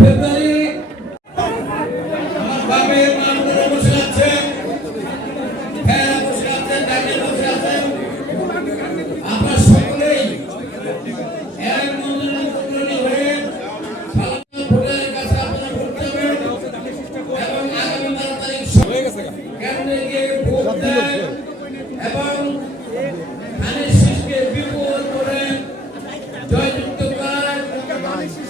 ফেব্রুয়ারি আমার বসে আছেন হ্যাঁ বসে ডাকে বসে আছেন আমরা সকলেই এক হয়ে দেবেন এবং আগামী বারো তারিখ কেন্দ্রে গিয়ে এবং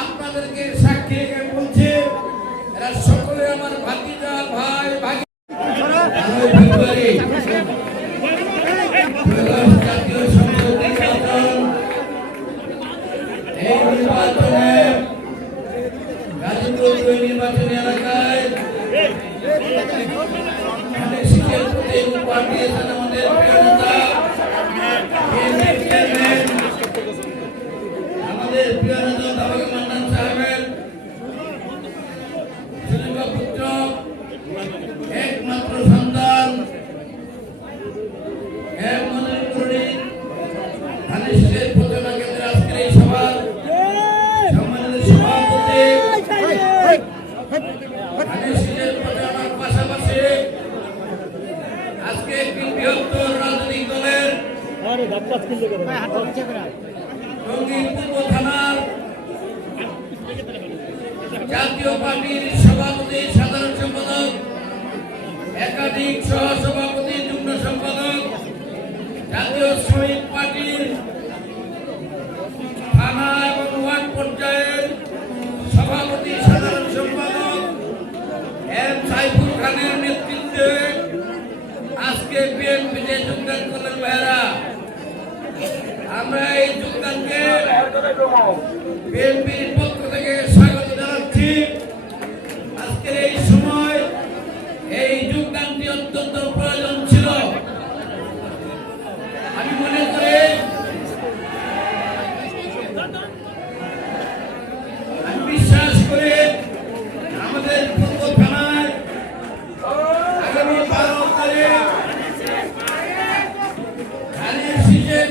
আপনাদেরকে সাক্ষী রেখে বলছে এরা সকলে আমার ভাতিজা ভাই ভাগি নির্বাচন। এলাকায় এখানে জাতীয় পার্টির সভাপতি সাধারণ সম্পাদক একাধিক সহ আমরা এই যোগদানকে বিএনপির পক্ষ থেকে স্বাগত জানাচ্ছি। আজকের এই সময় এই যোগদানটি অত্যন্ত প্রয়োজন ছিল। আমি মনে করি আমি বিশ্বাস করি আমাদের পূর্ব থানায় আগামী বারো তারিখ ধানের শীষের